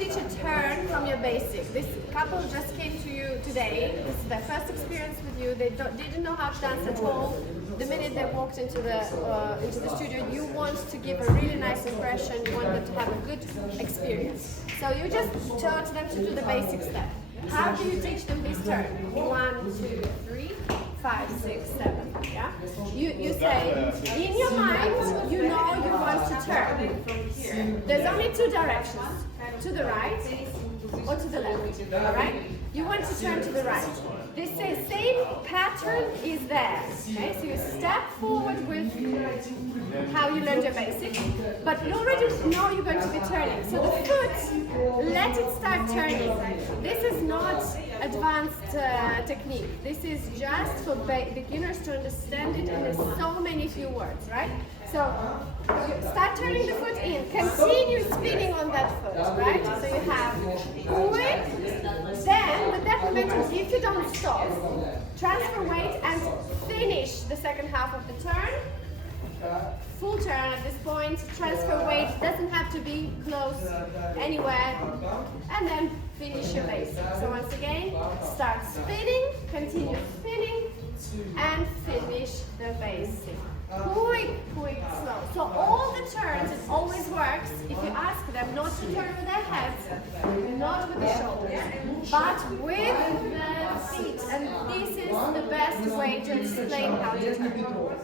teach a turn from your basic. This couple just came to you today. This is their first experience with you. They didn't know how to dance at all. The minute they walked into the studio, you want to give a really nice impression. You want them to have a good experience. So you just taught them to do the basic step. How do you teach them this turn? 1, 2, 3, 5, 6, 7. Yeah. You say in your mind, you know you want to turn. There's only 2 directions: to the right or to the left. All right. You want to turn to the right. This same pattern is there. Okay. So you step forward with how you learned your basic, but you already know you're going to be turning. So the foot, let it start turning. This is not advanced technique. This is just for beginners to understand it, and there's so many few words, right? So you start turning the foot in, continue spinning on that foot, right? So you have quick, then with that momentum, if you don't stop, transfer weight and finish the second half of the turn. Full turn at this point, transfer weight, doesn't have to be close anywhere, and then finish your basic. So once again, start spinning, continue spinning, and finish the basic. Quick, quick, slow. So all the turns, it always works if you ask them not to turn with their heads, not with the shoulders, but with the feet. And this is the best way to explain how to turn.